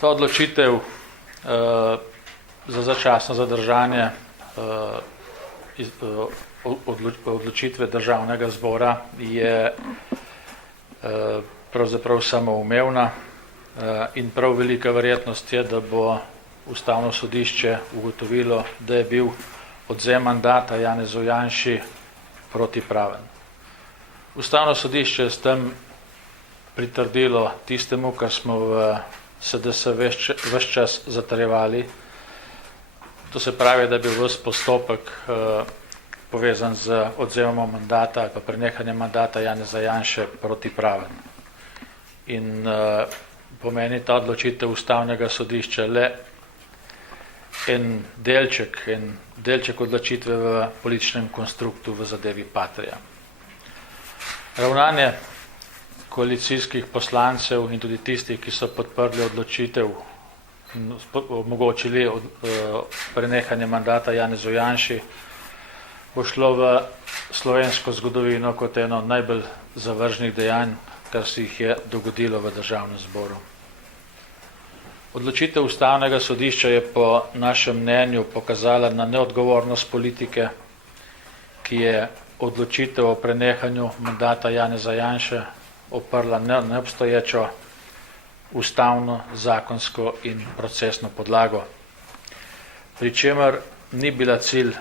Ta odločitev za začasno zadržanje odločitve državnega zbora je pravzaprav samoumevna in prav velika verjetnost je, da bo Ustavno sodišče ugotovilo, da je bil odvzem mandata Janezu Janši protipraven. Ustavno sodišče je s tem pritrdilo tistemu, kar smo v SDS ves čas zatrjevali. To se pravi, da je bil ves postopek povezan z odvzemom mandata ali pa prenehanjem mandata Janeza Janše protipraven. In pomeni ta odločitev Ustavnega sodišča le en delček odločitve v političnem konstruktu v zadevi Patria. Ravnanje koalicijskih poslancev in tudi tistih, ki so podprli odločitev in omogočili prenehanje mandata Janezu Janši, bo šlo v slovensko zgodovino kot eno najbolj zavržnih dejanj, kar se jih je dogodilo v Državnem zboru. Odločitev Ustavnega sodišča je po našem mnenju pokazala na neodgovornost politike, ki je odločitev o prenehanju mandata Janeza Janše oprla na neobstoječo ustavno, zakonsko in procesno podlago, pri čemer ni bila cilj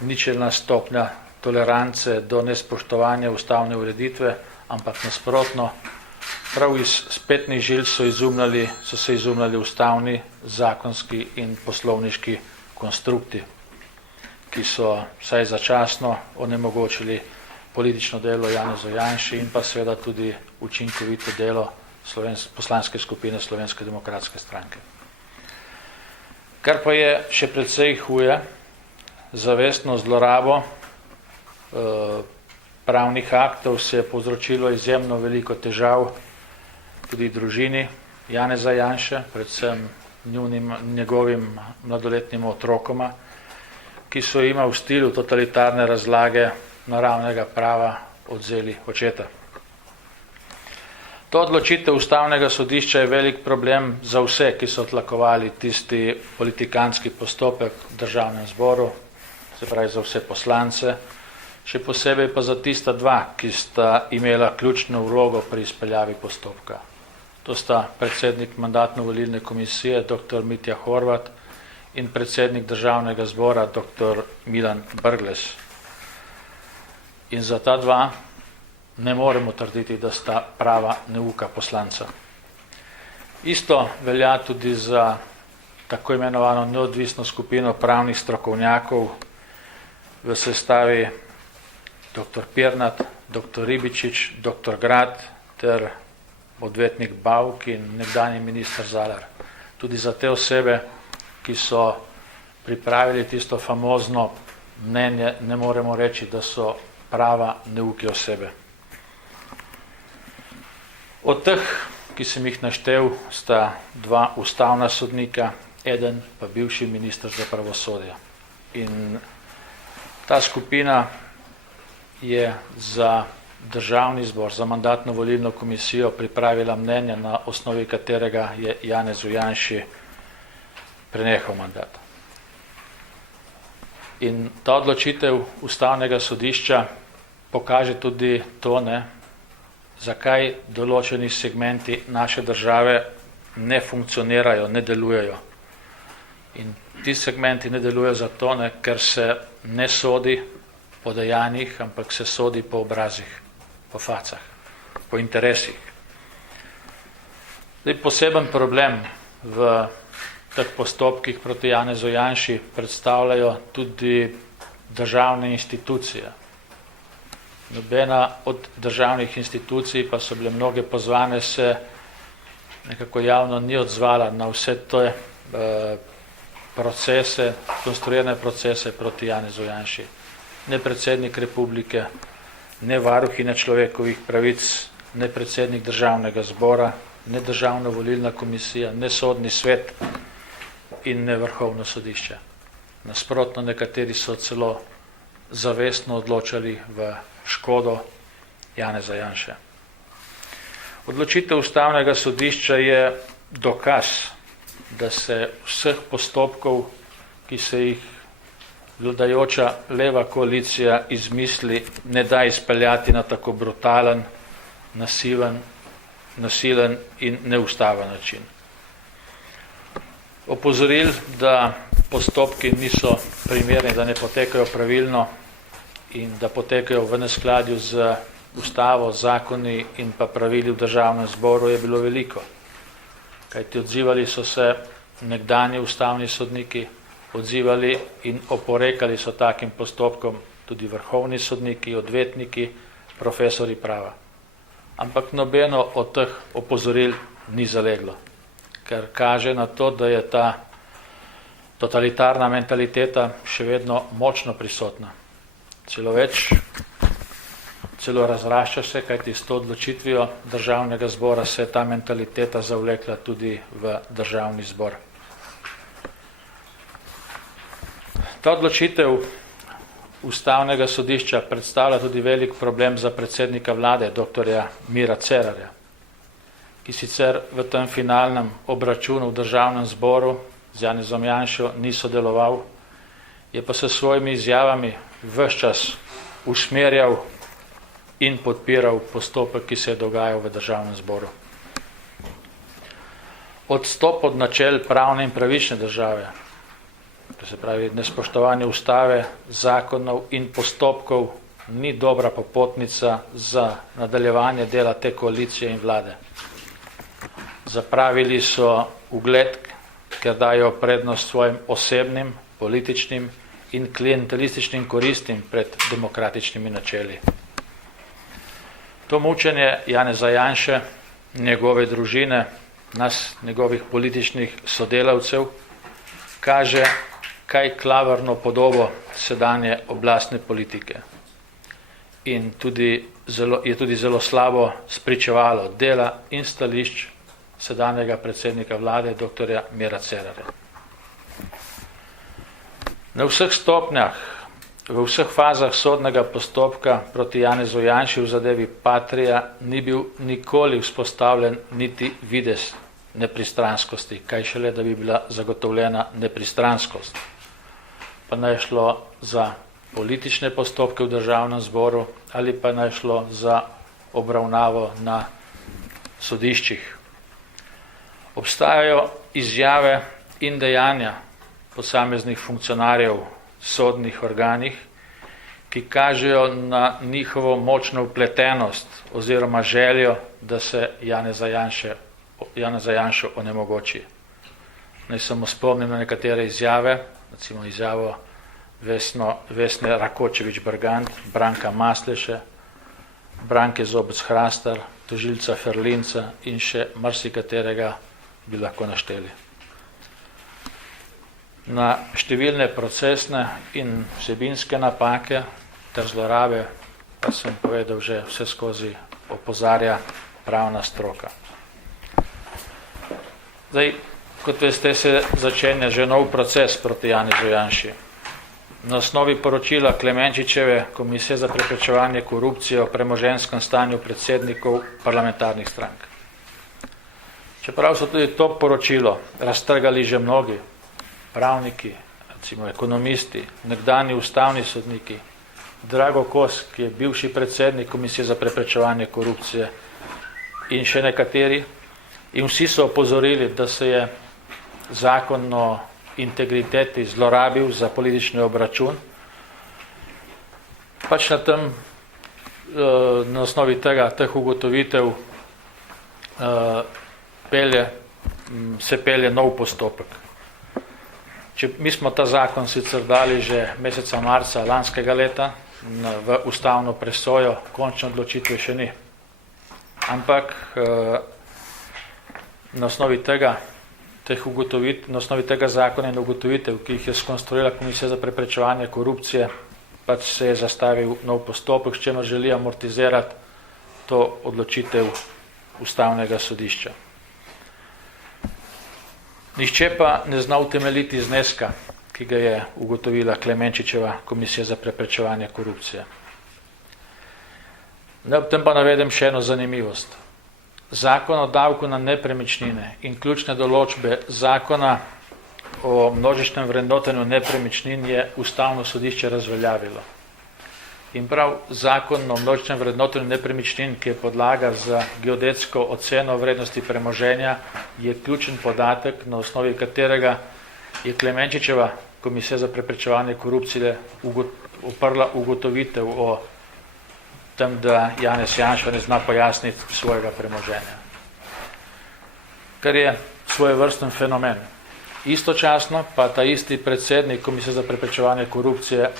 ničelna stopnja tolerance do nespoštovanja ustavne ureditve, ampak nasprotno, prav iz spetnih žil so se izumljali ustavni, zakonski in poslovniški konstrukti, ki so vsaj začasno onemogočili politično delo Janezu Janši in pa seveda tudi učinkovito delo poslanske skupine Slovenske demokratske stranke. Kar pa je še precej huje, zavestno zlorabo pravnih aktov se je povzročilo izjemno veliko težav tudi družini Janeza Janše, predvsem njegovim mladoletnim otrokoma, ki so jima v stilu totalitarne razlage naravnega prava odvzeli očeta. To odločitev Ustavnega sodišča je velik problem za vse, ki so tlakovali tisti politikantski postopek v Državnem zboru, se pravi za vse poslance, še posebej pa za tista dva, ki sta imela ključno vlogo pri izpeljavi postopka. To sta predsednik Mandatno-volilne komisije dr. Mitja Horvat in predsednik Državnega zbora dr. Milan Brglez. In za ta dva ne moremo trditi, da sta prava neuka poslanca. Isto velja tudi za tako imenovano neodvisno skupino pravnih strokovnjakov v sestavi dr. Pirnat, dr. Ribičič, dr. Grad ter odvetnik Bavk in nekdanji minister Zalar. Tudi za te osebe, ki so pripravili tisto famozno mnenje, ne moremo reči, da so prava neuke osebe. Od teh, ki sem jih naštel, sta dva ustavna sodnika, eden pa bivši minister za pravosodje. In ta skupina je za Državni zbor, za Mandatno-volilno komisijo pripravila mnenje, na osnovi katerega je Janezu Janši prenehal mandat. In ta odločitev Ustavnega sodišča pokaže tudi to, zakaj določeni segmenti naše države ne funkcionirajo, ne delujejo. In ti segmenti ne delujejo zato, ker se ne sodi po dejanjih, ampak se sodi po obrazih, po facah, po interesih. Poseben problem v teh postopkih proti Janezu Janši predstavljajo tudi državne institucije. Nobena od državnih institucij, pa so bile mnoge pozvane, se nekako javno ni odzvala na vse te procese, konstruirane procese proti Janezu Janši. Ne predsednik republike, ne varuhinja človekovih pravic, ne predsednik Državnega zbora, ne Državna volilna komisija, ne Sodni svet in ne Vrhovno sodišče. Nasprotno, nekateri so celo zavestno odločali v škodo Janeza Janše. Odločitev Ustavnega sodišča je dokaz, da se vseh postopkov, ki se jih vladajoča leva koalicija izmisli, ne da izpeljati na tako brutalen, nasilen in neustaven način. Opozoril, da postopki niso primerni, da ne potekajo pravilno in da potekajo v neskladju z ustavo, zakoni in pa pravili v državnem zboru, je bilo veliko. Kajti odzivali so se nekdanji ustavni sodniki, odzivali in oporekali so takim postopkom tudi vrhovni sodniki, odvetniki, profesori prava. Ampak nobeno od teh opozoril ni zaleglo, ker kaže na to, da je ta totalitarna mentaliteta še vedno močno prisotna. Celo razrašča se, kajti s to odločitvijo državnega zbora se je ta mentaliteta zavlekla tudi v državni zbor. Ta odločitev ustavnega sodišča predstavlja tudi velik problem za predsednika vlade, doktorja Mira Cerarja, ki sicer v tem finalnem obračunu v državnem zboru z Janezom Janšo ni sodeloval, je pa se svojimi izjavami ves čas usmerjal in podpiral postopek, ki se je dogajal v državnem zboru. Odstop od načel pravne in pravične države, to se pravi nespoštovanje ustave, zakonov in postopkov, ni dobra popotnica za nadaljevanje dela te koalicije in vlade. Zapravili so ugled, ker dajo prednost svojim osebnim, političnim in klientelističnim koristim pred demokratičnimi načeli. To mučenje Janeza Janše, njegove družine, nas, njegovih političnih sodelavcev, kaže kaj klavrno podobo sedanje oblastne politike in je tudi zelo slabo spričevalo dela in stališč sedanjega predsednika vlade, doktorja Mira Cerarja. Na vseh stopnjah, v vseh fazah sodnega postopka proti Janezu Janši v zadevi Patria ni bil nikoli vzpostavljen niti videz nepristranskosti, kaj šele, da bi bila zagotovljena nepristranskost. Pa naj šlo za politične postopke v državnem zboru ali pa naj šlo za obravnavo na sodiščih. Obstajajo izjave in dejanja posameznih funkcionarjev v sodnih organih, ki kažejo na njihovo močno vpletenost oziroma željo, da se Janeza Janšo onemogoči. Naj samo spomnim na nekatere izjave, recimo izjavo Vesne Rakočević-Bergant, Branka Masleše, Branke Zobec-Hrastar, tožilca Ferlinca in še marsikaterega bi lahko našteli. Na številne procesne in vsebinske napake ter zlorabe pa sem povedal že vse skozi opozarja pravna stroka. Zdaj, kot veste, se začenja že nov proces proti Janezu Janši. Na osnovi poročila Klemenčičeve Komisije za preprečevanje korupcije o premoženjskem stanju predsednikov parlamentarnih strank. Čeprav so tudi to poročilo raztrgali že mnogi pravniki, recimo ekonomisti, nekdanji ustavni sodniki, Drago Kos, ki je bivši predsednik Komisije za preprečevanje korupcije in še nekateri, in vsi so opozorili, da se je zakon o integriteti zlorabil za politični obračun, pač na osnovi teh ugotovitev se pelje nov postopek. Mi smo ta zakon sicer dali že meseca marca lanskega leta v ustavno presojo, končne odločitve še ni. Ampak na osnovi tega zakona in ugotovitev, ki jih je skonstruirala Komisija za preprečevanje korupcije, pač se je zastavil nov postopek, s čemer želi amortizirati to odločitev ustavnega sodišča. Nihče pa ne zna utemeljiti zneska, ki ga je ugotovila Klemenčičeva Komisija za preprečevanje korupcije. Ob tem pa navedem še eno zanimivost. Zakon o davku na nepremičnine in ključne določbe zakona o množičnem vrednotenju nepremičnin je Ustavno sodišče razveljavilo. In prav zakon o množičnem vrednotenju nepremičnin, ki je podlaga za geodetsko oceno vrednosti premoženja, je ključen podatek, na osnovi katerega je Klemenčičeva Komisija za preprečevanje korupcije uprla ugotovitev o tem, da Janez Janša ne zna pojasniti svojega premoženja. Kar je svojevrsten fenomen. Istočasno pa ta isti predsednik Komisije za preprečevanje korupcije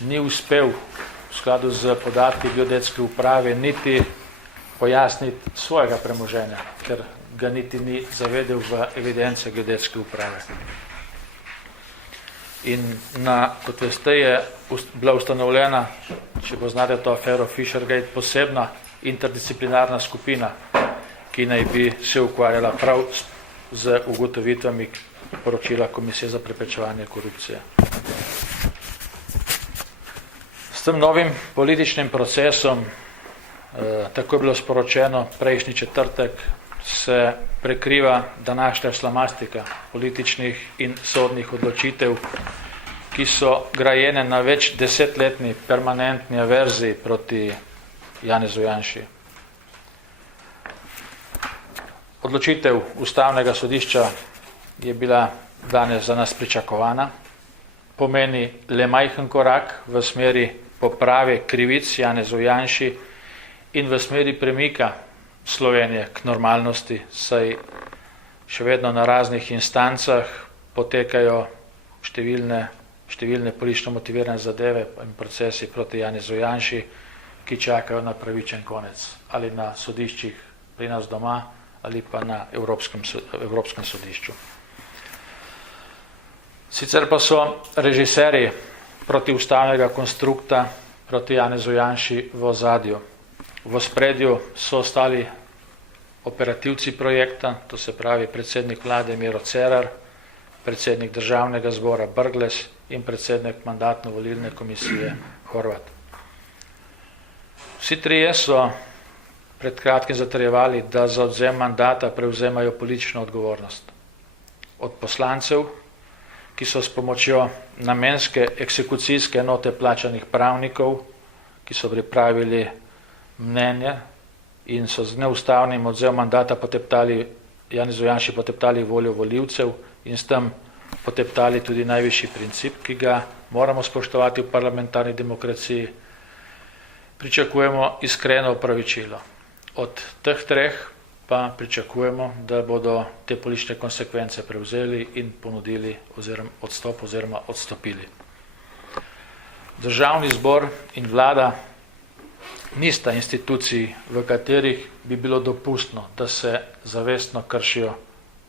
ni uspel v skladu z podatki geodetske uprave niti pojasniti svojega premoženja, ker ga niti ni zavedel v evidence geodetske uprave. In kot veste, je bila ustanovljena, če poznate to afero Fishergate, posebna interdisciplinarna skupina, ki naj bi se ukvarjala prav z ugotovitvami poročila Komisije za preprečevanje korupcije. S tem novim političnim procesom, tako je bilo sporočeno prejšnji četrtek, se prekriva današnja slamastika političnih in sodnih odločitev, ki so grajene na več desetletni permanentni averziji proti Janezu Janši. Odločitev Ustavnega sodišča je bila danes za nas pričakovana, pomeni le majhen korak v smeri poprave krivic Janezu Janši in v smeri premika Slovenije k normalnosti, saj še vedno na raznih instancah potekajo številne politično motivirane zadeve in procesi proti Janezu Janši, ki čakajo na pravičen konec, ali na sodiščih pri nas doma, ali pa na Evropskem sodišču. Sicer pa so režiserji protiustavnega konstrukta proti Janezu Janši v ozadju. V ospredju so ostali operativci projekta, to se pravi predsednik vlade Miro Cerar, predsednik državnega zbora Brglez in predsednik mandatno-volilne komisije Horvat. Vsi trije so pred kratkim zatrjevali, da za odvzem mandata prevzemajo politično odgovornost. Od poslancev, ki so s pomočjo namenske eksekucijske enote plačanih pravnikov, ki so pripravili mnenje in so z neustavnim odvzem mandata Janezu Janši poteptali voljo volivcev in s tem poteptali tudi najvišji princip, ki ga moramo spoštovati v parlamentarni demokraciji, pričakujemo iskreno opravičilo. Od teh treh pa pričakujemo, da bodo te politične konsekvence prevzeli in ponudili odstop oziroma odstopili. Državni zbor in vlada nista instituciji, v katerih bi bilo dopustno, da se zavestno kršijo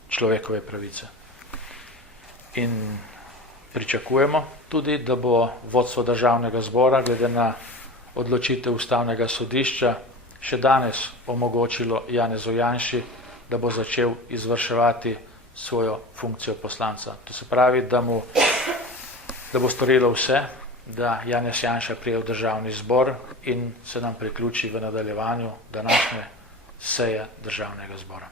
človekove pravice. In pričakujemo tudi, da bo vodstvo državnega zbora glede na odločitev Ustavnega sodišča še danes omogočilo Janezu Janši, da bo začel izvrševati svojo funkcijo poslanca. To se pravi, da bo storilo vse, da Janez Janša pride v državni zbor in se nam priključi v nadaljevanju današnje seje državnega zbora.